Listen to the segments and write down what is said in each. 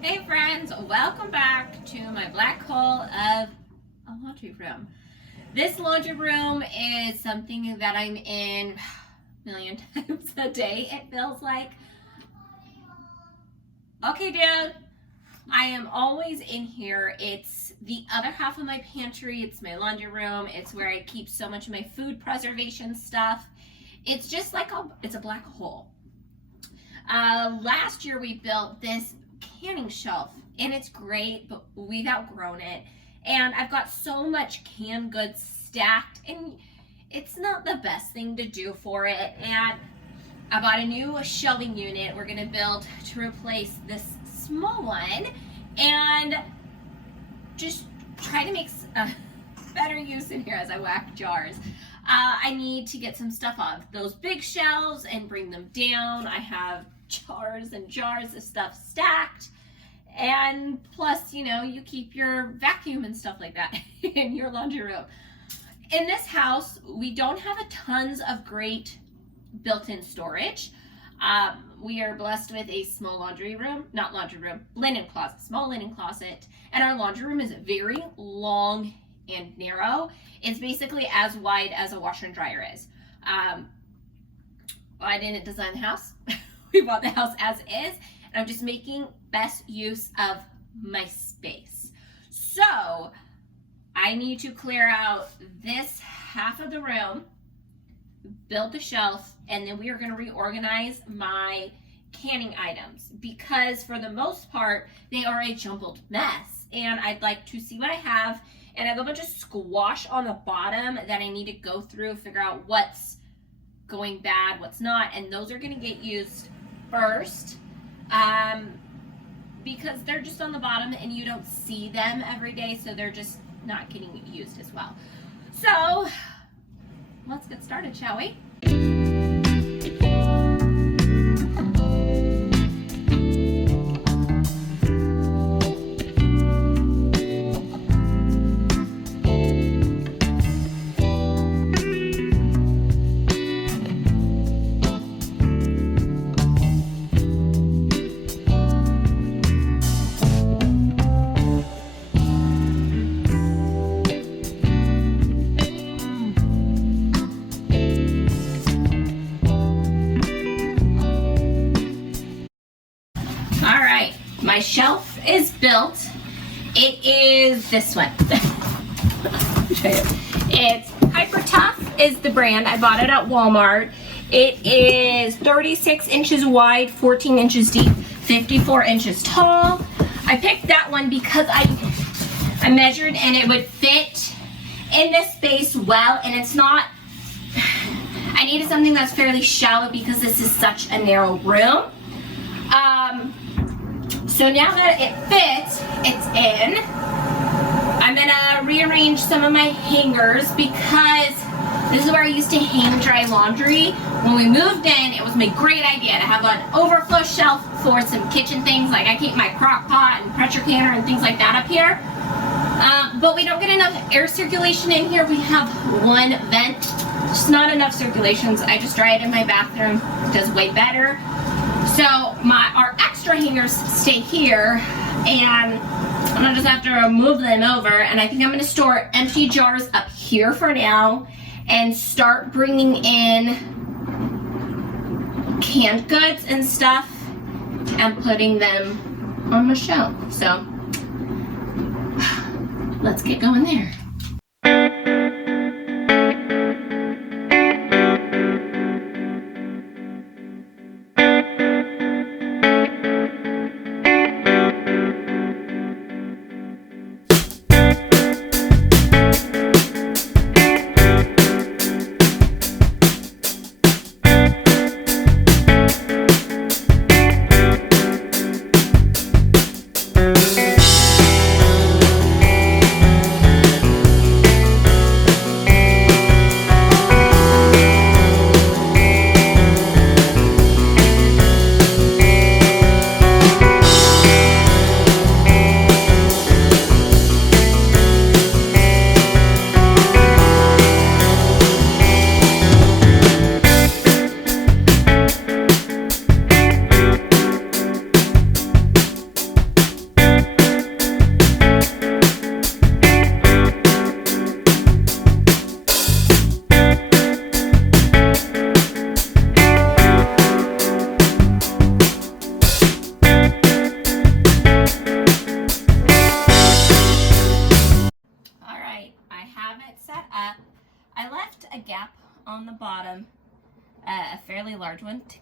Hey friends, welcome back to my black hole of a laundry room. This laundry room is something that I'm in a million times a day, it feels like. Okay, dude. I am always in here. It's the other half of my pantry. It's my laundry room. It's where I keep so much of my food preservation stuff. It's just like it's a black hole. Last year we built this canning shelf and it's great, but we've outgrown it. And I've got so much canned goods stacked and it's not the best thing to do for it. And I bought a new shelving unit we're gonna build to replace this small one and just try to make better use in here as I whack jars. I need to get some stuff off those big shelves and bring them down. I have jars and jars of stuff stacked, and plus, you know, you keep your vacuum and stuff like that in your laundry room. In this house, we don't have a tons of great built-in storage. We are blessed with a small linen closet, small linen closet, and our laundry room is very long and narrow. It's basically as wide as a washer and dryer is. I didn't design the house. We bought the house as is, and I'm just making best use of my space. So I need to clear out this half of the room, build the shelf, and then we are going to reorganize my canning items because for the most part they are a jumbled mess, and I'd like to see what I have. And I have a bunch of squash on the bottom that I need to go through, figure out what's going bad, what's not, and those are going to get used first because they're just on the bottom and you don't see them every day, so they're just not getting used as well. So let's get started, shall we? My shelf is built. It is this one. It's Hyper Tough is the brand. I bought it at Walmart. It is 36 inches wide, 14 inches deep, 54 inches tall. I picked that one because I measured and it would fit in this space well, and it's not, I needed something that's fairly shallow because this is such a narrow room. So now that it fits, it's in. I'm gonna rearrange some of my hangers because this is where I used to hang dry laundry. When we moved in, it was my great idea to have an overflow shelf for some kitchen things, like I keep my crock pot and pressure canner and things like that up here. But we don't get enough air circulation in here. We have one vent, just not enough circulations. I just dry it in my bathroom. It does way better. So our extra hangers stay here, and I'm gonna just have to move them over, and I think I'm gonna store empty jars up here for now and start bringing in canned goods and stuff and putting them on my shelf. So let's get going there. bottom, a fairly large one to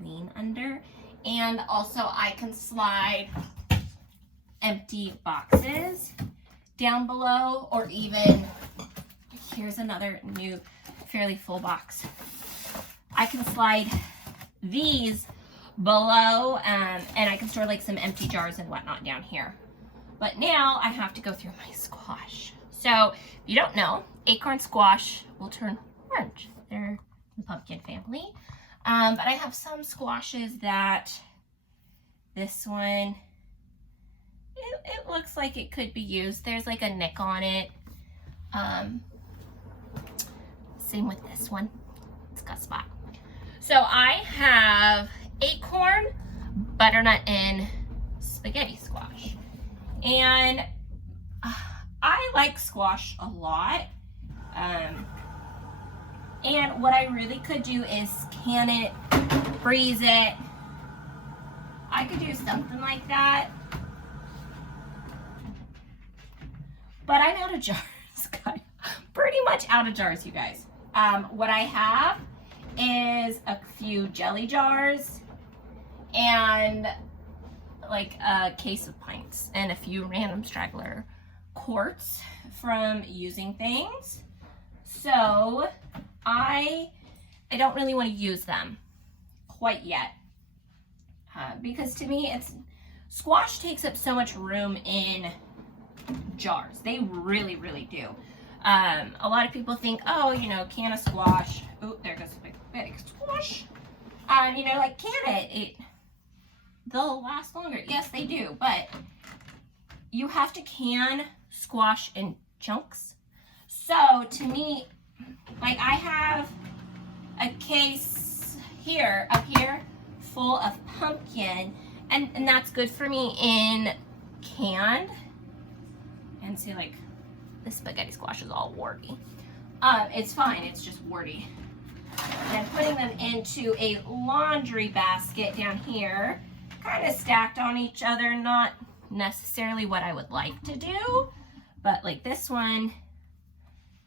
clean under. And also I can slide empty boxes down below, or even, here's another new fairly full box. I can slide these below, and I can store like some empty jars and whatnot down here. But now I have to go through my squash. So if you don't know, acorn squash will turn orange. They're the pumpkin family. But I have some squashes that this one, it looks like it could be used. There's like a nick on it. Same with this one. It's got a spot. So I have acorn, butternut, and spaghetti squash. And I like squash a lot. And what I really could do is can it, freeze it. I could do something like that. But I'm out of jars, guys. Pretty much out of jars, you guys. What I have is a few jelly jars and like a case of pints and a few random straggler quarts from using things. So I don't really want to use them quite yet because to me squash takes up so much room in jars. They really, really do. A lot of people think, oh, you know, can of squash. Oh, there goes the big squash. You know, like can they'll last longer. Yes, they do, but you have to can squash in chunks. So to me, like I have a case here, up here, full of pumpkin, and that's good for me in canned. And see, like, this spaghetti squash is all warty. It's fine, it's just warty. And putting them into a laundry basket down here, kind of stacked on each other, not necessarily what I would like to do, but like this one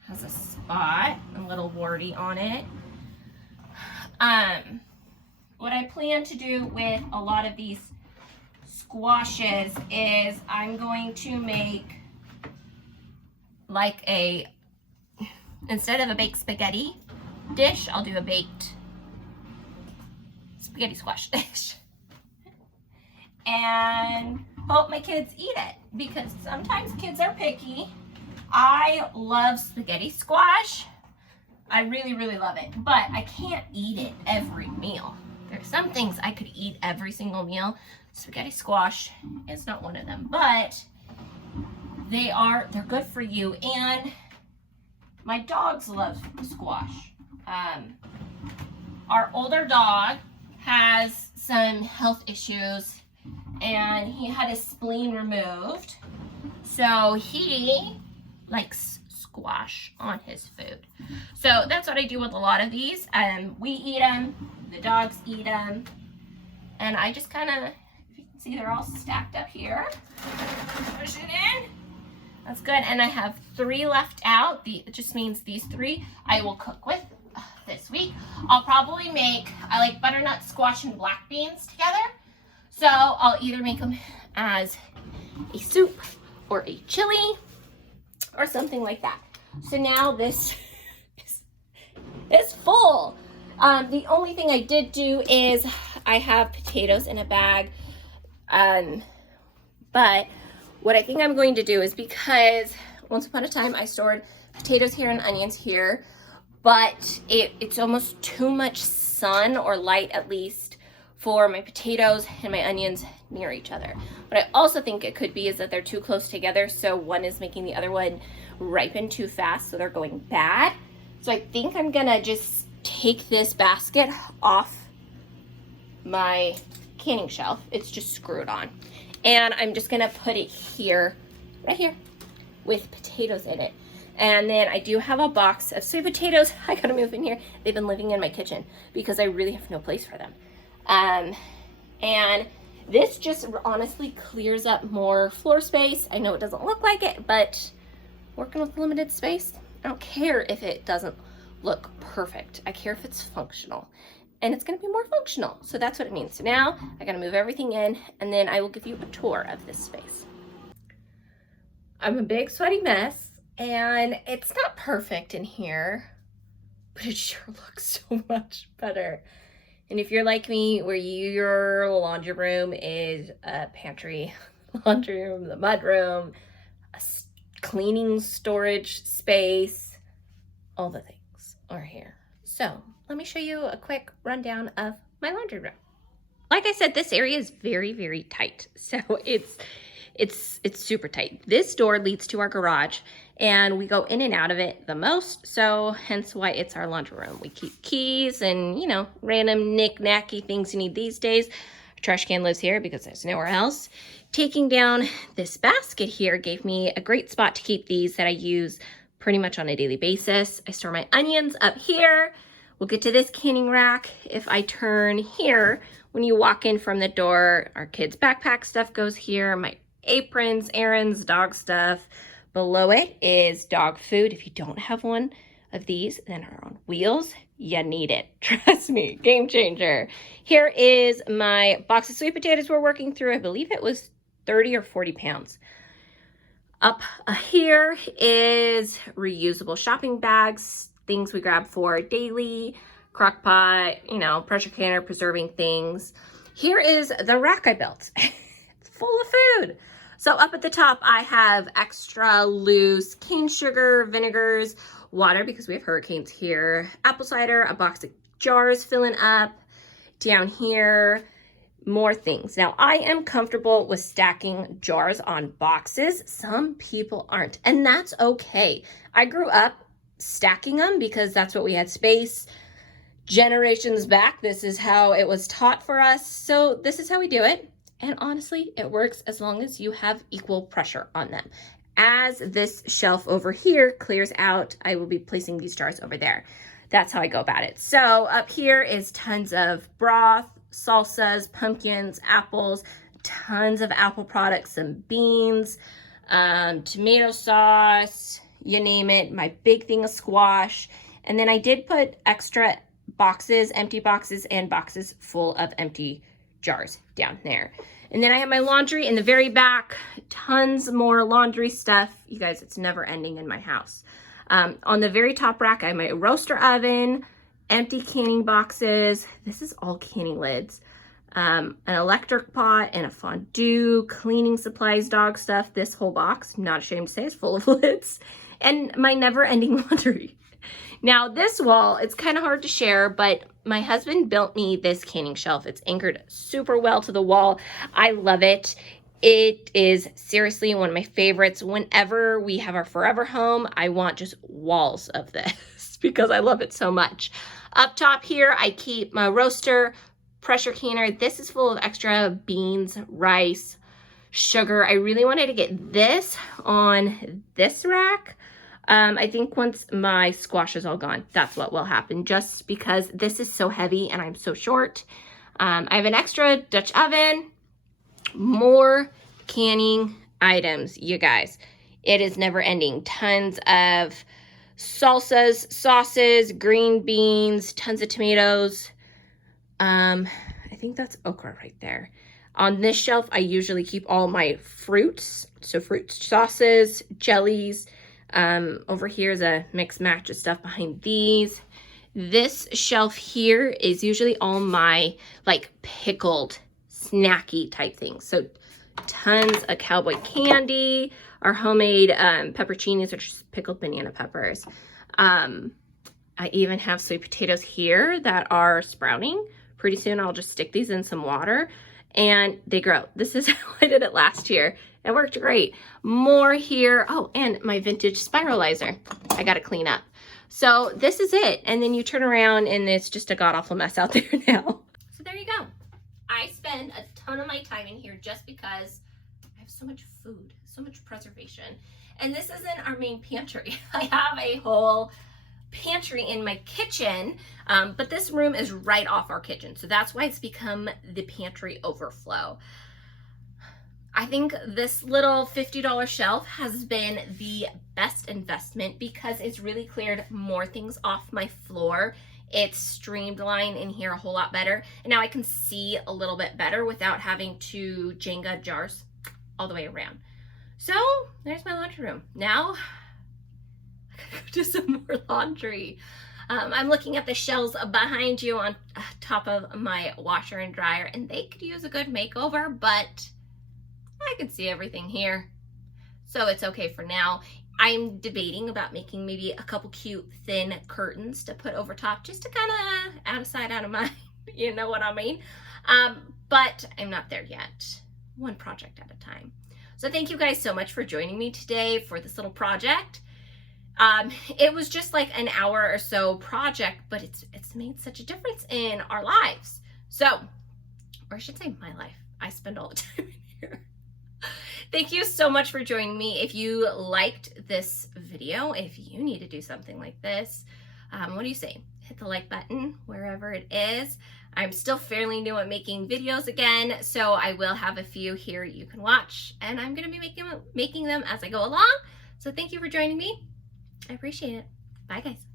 has a spot, a little warty on it. What I plan to do with a lot of these squashes is I'm going to make like instead of a baked spaghetti dish, I'll do a baked spaghetti squash dish. And hope my kids eat it, because sometimes kids are picky. I love spaghetti squash. I really, really love it, but I can't eat it every meal. There's some things I could eat every single meal. Spaghetti squash is not one of them, but they're good for you. And my dogs love squash. Our older dog has some health issues and he had his spleen removed. So he likes squash on his food. So that's what I do with a lot of these. We eat them, the dogs eat them, and I just kind of, if you can see, they're all stacked up here. Push it in. That's good. And I have 3 left out. It just means these 3 I will cook with this week. I'll probably I like butternut squash and black beans together. So I'll either make them as a soup or a chili or something like that. So now this is full. The only thing I did do is I have potatoes in a bag. But what I think I'm going to do is, because once upon a time I stored potatoes here and onions here, but it's almost too much sun, or light at least, for my potatoes and my onions near each other. What I also think it could be is that they're too close together, so one is making the other one ripen too fast, so they're going bad. So I think I'm gonna just take this basket off my canning shelf. It's just screwed on. And I'm just gonna put it here, right here, with potatoes in it. And then I do have a box of sweet potatoes. I gotta move in here. They've been living in my kitchen because I really have no place for them. And this just honestly clears up more floor space. I know it doesn't look like it, but working with limited space, I don't care if it doesn't look perfect. I care if it's functional. And it's gonna be more functional. So that's what it means. So now I gotta move everything in, and then I will give you a tour of this space. I'm a big sweaty mess, and it's not perfect in here, but it sure looks so much better. And if you're like me, where your laundry room is a pantry, laundry room, the mud room, a cleaning storage space, all the things are here. So let me show you a quick rundown of my laundry room. Like I said, this area is very, very tight. So it's super tight. This door leads to our garage, and we go in and out of it the most, so hence why it's our laundry room. We keep keys and, you know, random knick-knacky things you need these days. Our trash can lives here because there's nowhere else. Taking down this basket here gave me a great spot to keep these that I use pretty much on a daily basis. I store my onions up here. We'll get to this canning rack. If I turn here, when you walk in from the door, our kids' backpack stuff goes here, my aprons, errands, dog stuff. Below it is dog food. If you don't have one of these that are on wheels, you need it. Trust me, game changer. Here is my box of sweet potatoes we're working through. I believe it was 30 or 40 pounds. Up here is reusable shopping bags, things we grab for daily, crock pot, you know, pressure canner, preserving things. Here is the rack I built. It's full of food. So up at the top, I have extra loose cane sugar, vinegars, water because we have hurricanes here, apple cider, a box of jars filling up. Down here, more things. Now, I am comfortable with stacking jars on boxes. Some people aren't, and that's okay. I grew up stacking them because that's what we had space. Generations back, this is how it was taught for us. So this is how we do it. And honestly, it works as long as you have equal pressure on them. As this shelf over here clears out, I will be placing these jars over there. That's how I go about it. So up here is tons of broth, salsas, pumpkins, apples, tons of apple products, some beans, tomato sauce, you name it, my big thing of squash. And then I did put extra boxes, empty boxes, and boxes full of empty jars down there. And then I have my laundry in the very back, tons more laundry stuff. You guys, it's never ending in my house. On the very top rack, I have my roaster oven, empty canning boxes. This is all canning lids. An electric pot and a fondue, cleaning supplies, dog stuff. This whole box, not ashamed to say, is full of lids. And my never-ending laundry. Now this wall, it's kind of hard to share, but my husband built me this canning shelf. It's anchored super well to the wall. I love it. It is seriously one of my favorites. Whenever we have our forever home, I want just walls of this because I love it so much. Up top here, I keep my roaster, pressure canner. This is full of extra beans, rice, sugar. I really wanted to get this on this rack. I think once my squash is all gone, that's what will happen, just because this is so heavy and I'm so short. I have an extra Dutch oven, more canning items, you guys. It is never ending. Tons of salsas, sauces, green beans, tons of tomatoes. I think that's okra right there. On this shelf, I usually keep all my fruits. So fruit sauces, jellies. Over here is a mix match of stuff behind these. This shelf here is usually all my like pickled snacky type things. So tons of cowboy candy, our homemade pepperoncinis, which is pickled banana peppers. I even have sweet potatoes here that are sprouting. Pretty soon I'll just stick these in some water and they grow. This is how I did it last year. It worked great. More here. Oh, and my vintage spiralizer. I got to clean up. So this is it. And then you turn around and it's just a god-awful mess out there now. So there you go. I spend a ton of my time in here just because I have so much food, so much preservation. And this isn't our main pantry. I have a whole pantry in my kitchen, but this room is right off our kitchen. So that's why it's become the pantry overflow. I think this little $50 shelf has been the best investment because it's really cleared more things off my floor. It's streamlined in here a whole lot better. And now I can see a little bit better without having to Jenga jars all the way around. So there's my laundry room. Now I gotta go do some more laundry. I'm looking at the shelves behind you on top of my washer and dryer, and they could use a good makeover, but I can see everything here, so it's okay for now. I'm debating about making maybe a couple cute thin curtains to put over top, just to kind of out of sight, out of mind, you know what I mean? But I'm not there yet. One project at a time. So thank you guys so much for joining me today for this little project. It was just like an hour or so project, but it's made such a difference in our lives. So, or I should say my life. I spend all the time in here. Thank you so much for joining me. If you liked this video, if you need to do something like this, what do you say? Hit the like button wherever it is. I'm still fairly new at making videos again, so I will have a few here you can watch, and I'm going to be making them as I go along. So thank you for joining me. I appreciate it. Bye, guys.